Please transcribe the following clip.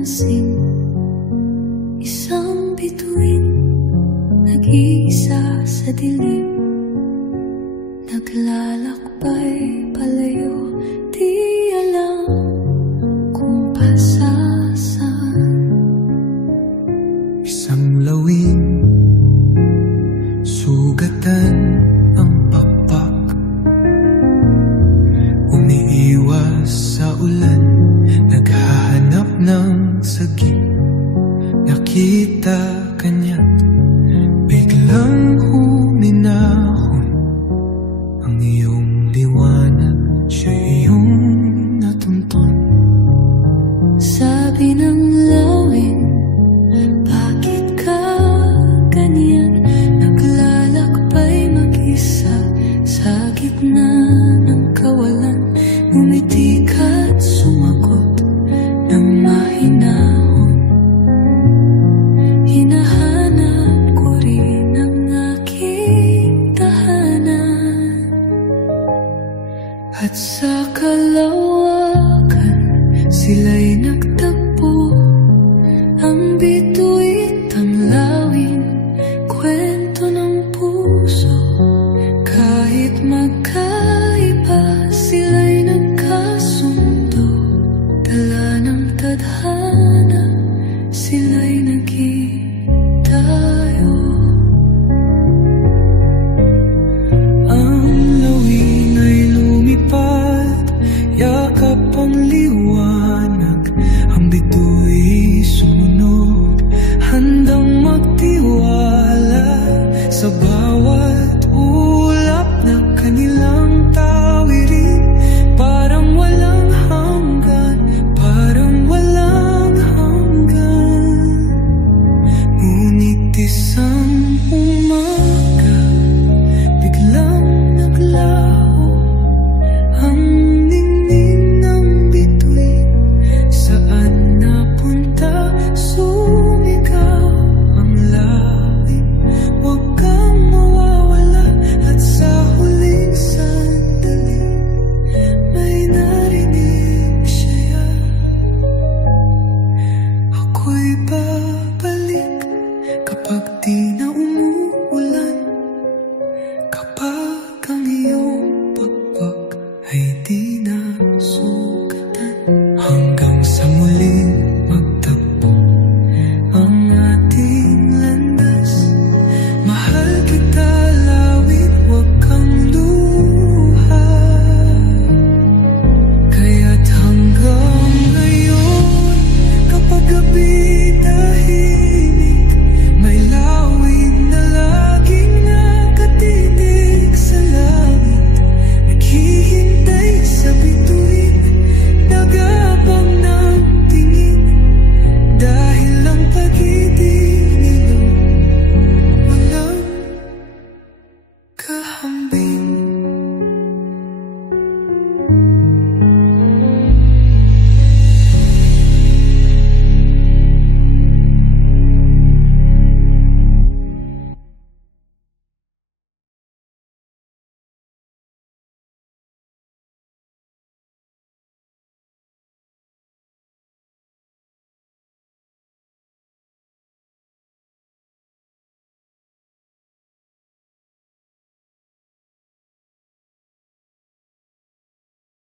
napansin. Isang bituin, nag-iisa sa dilim, naglalakbay palayo, di alam kung pasasaan. Isang lawin, sugatan ang pakpak, umiiwas sa ulan, naghahanap ng sagip. Nakita kanya, biglang huminahon ang iyong liwanag, siya iyong natuntun. Sabi ng lawin, bakit ka ganyan? Naglalakbay mag-isa sa gitna ng kawalan. Ngumiti ka't sumagot ng mahinahon. Hinahanap ko rin ang aking tahanan. At sa kalawakan, sila'y nagtagpo. Ang bituit, ang lawin, kwento ng puso. Kahit magkaiba, sila'y nagkasundo. Dala ng tadhana, sila'y